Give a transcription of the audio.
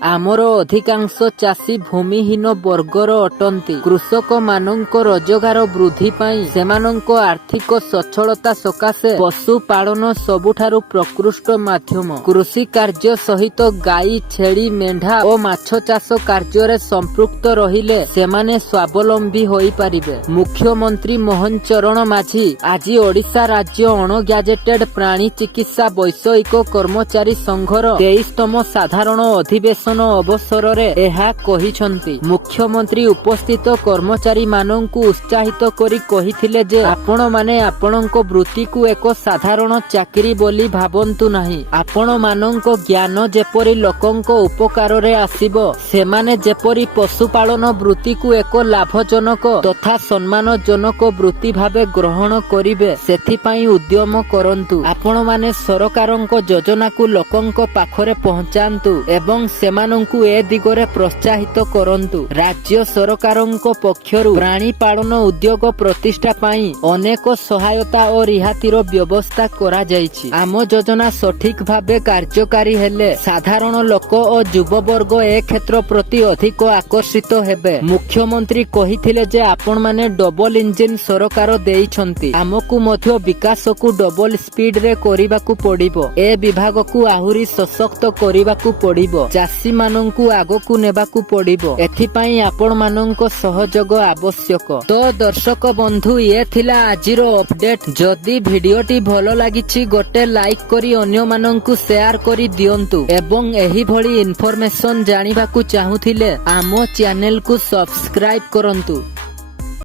आमर अधिकांश चाषी भूमिहीन वर्गर अटंती। कृषक मानक रोजगार वृद्धि पाई सेमानंक आर्थिक सच्छलता सकाशे पशुपालन सबुठारु प्रकृष्ट माध्यम। कृषि कार्य सहित गाई छेड़ी मेंढा और माछ चाष कार्य संपृक्त रहिले सेमाने स्वावलंबी होई पारिबे। मुख्यमंत्री मोहन चरण माझी आज ओडिशा राज्य अणग्याजेटेड प्राणी चिकित्सा वैषयिक कर्मचारी संघर 23तम साधारण अधिवेशन अवसर मुख्यमंत्री उपस्थित कर्मचारी माननकु उत्साहित करी कहिथिले जे आपण माने आपणक वृत्ति को एक साधारण चाकरी बोली भाबंतु नाही। आपण मानक ज्ञान जेपरी लोकंक उपकार रे आसीबो सेमाने जेपरी पशुपालन वृत्ति को एक लाभजनक तथा सम्मानजनक वृत्ति भावे ग्रहण करिवे सेथिपाई उद्यम करंतु। आपण माने सरकारक योजना को लोकंक पाखरे पहुंचांतु एवं सेमानंकु ए दिगरे प्रोत्साहित करंतु। राज्य सरकारक पक्षरु प्राणी पालन उद्योग प्रतिष्ठा पाई अनेक सहायता और रिहातीर व्यवस्था करा जायछि। आम योजना सठिक भावे कार्यकारी हेले साधारण लोक और युववर्ग ए क्षेत्र प्रति अधिक आकर्षित हेबे। मुख्यमंत्री कहिथिले जे आपण माने डबल इंजिन सरकार देइछंती आमकु मध्य विकास को डबल स्पीड रे करिबाकू पड़िबो। ए विभाग को आहुरी सशक्त करिबाकू पड़िबो। चाषी माननकु आगकू नेबाकू पड़िबो। एथिपाई आपण माननक सहयोग आवश्यक। तो दर्शक बंधु ये थिला आजिरो अपडेट। जदि भिडियोटी भलो लागिछि गोटे लाइक करी अन्य माननकु शेयर करी दियंतु एवं एही भली इन्फॉर्मेशन जानिबाकू चाहुथिले आमो चैनल को सब्सक्राइब करंतु।